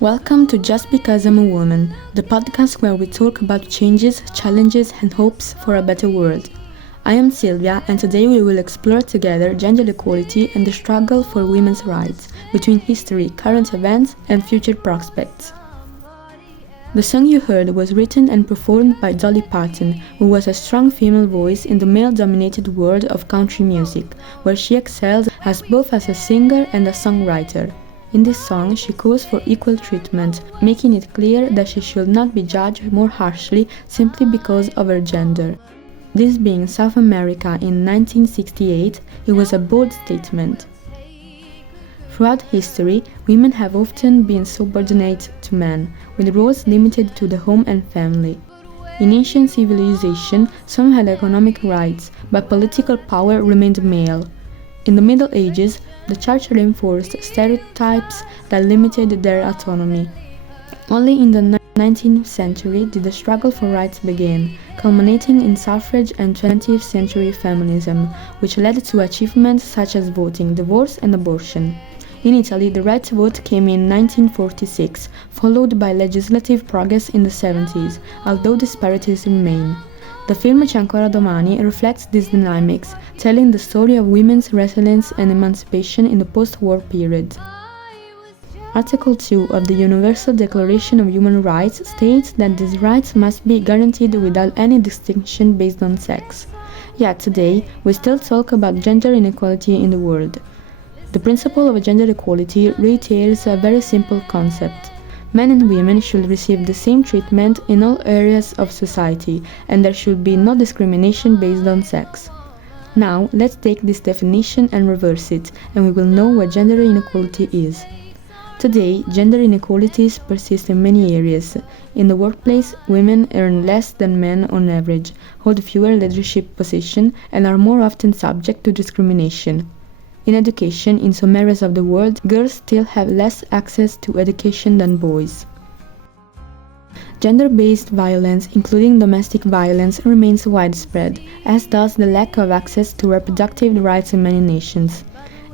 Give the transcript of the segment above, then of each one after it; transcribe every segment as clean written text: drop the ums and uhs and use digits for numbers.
Welcome to Just Because I'm a Woman, the podcast where we talk about changes, challenges, and hopes for a better world. I am Silvia, and today we will explore together gender equality and the struggle for women's rights between history, current events, and future prospects. The song you heard was written and performed by Dolly Parton, who was a strong female voice in the male-dominated world of country music, where she excelled as both as a singer and a songwriter. In this song, she calls for equal treatment, making it clear that she should not be judged more harshly simply because of her gender. This being South America in 1968, it was a bold statement. Throughout history, women have often been subordinate to men, with roles limited to the home and family. In ancient civilization, some had economic rights, but political power remained male. In the Middle Ages, the Church reinforced stereotypes that limited their autonomy. Only in the 19th century did the struggle for rights begin, culminating in suffrage and 20th century feminism, which led to achievements such as voting, divorce, and abortion. In Italy, the right to vote came in 1946, followed by legislative progress in the 70s, although disparities remain. The film C'è ancora domani reflects these dynamics, telling the story of women's resilience and emancipation in the post-war period. Article 2 of the Universal Declaration of Human Rights states that these rights must be guaranteed without any distinction based on sex. Yet today, we still talk about gender inequality in the world. The principle of gender equality reiterates a very simple concept. Men and women should receive the same treatment in all areas of society, and there should be no discrimination based on sex. Now, let's take this definition and reverse it, and we will know what gender inequality is. Today, gender inequalities persist in many areas. In the workplace, women earn less than men on average, hold fewer leadership positions, and are more often subject to discrimination. In education, in some areas of the world, girls still have less access to education than boys. Gender-based violence, including domestic violence, remains widespread, as does the lack of access to reproductive rights in many nations.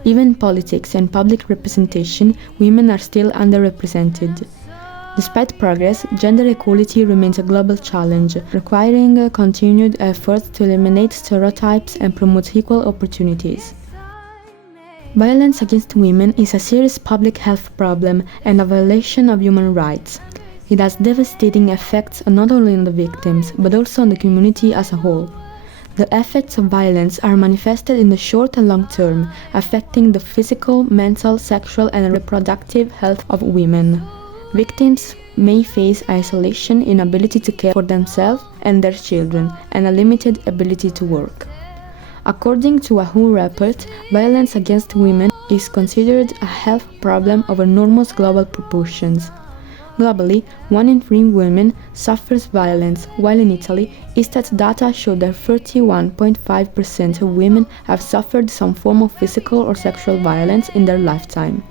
Even in politics and public representation, women are still underrepresented. Despite progress, gender equality remains a global challenge, requiring continued efforts to eliminate stereotypes and promote equal opportunities. Violence against women is a serious public health problem and a violation of human rights. It has devastating effects not only on the victims, but also on the community as a whole. The effects of violence are manifested in the short and long term, affecting the physical, mental, sexual, and reproductive health of women. Victims may face isolation, inability to care for themselves and their children, and a limited ability to work. According to a WHO report, violence against women is considered a health problem of enormous global proportions. Globally, 1 in 3 women suffers violence, while in Italy, Istat data show that 31.5% of women have suffered some form of physical or sexual violence in their lifetime.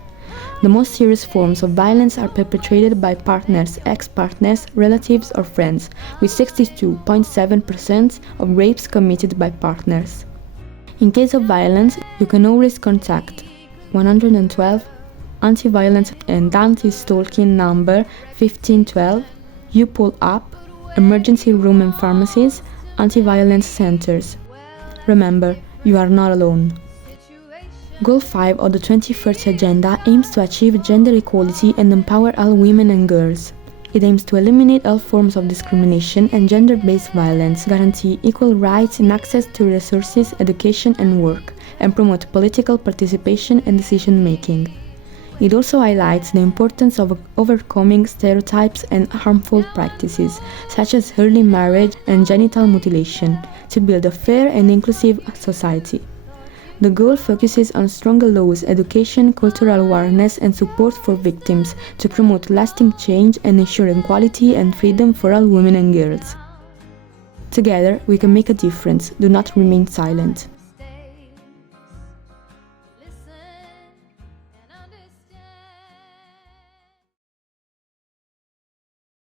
The most serious forms of violence are perpetrated by partners, ex-partners, relatives, or friends, with 62.7% of rapes committed by partners. In case of violence, you can always contact 112, anti-violence and anti-stalking number 1512, U-Pull Up, emergency room and pharmacies, anti-violence centers. Remember, you are not alone. Goal 5 of the 2030 Agenda aims to achieve gender equality and empower all women and girls. It aims to eliminate all forms of discrimination and gender-based violence, guarantee equal rights in access to resources, education and work, and promote political participation and decision-making. It also highlights the importance of overcoming stereotypes and harmful practices, such as early marriage and genital mutilation, to build a fair and inclusive society. The goal focuses on stronger laws, education, cultural awareness, and support for victims to promote lasting change and ensure equality and freedom for all women and girls. Together, we can make a difference. Do not remain silent.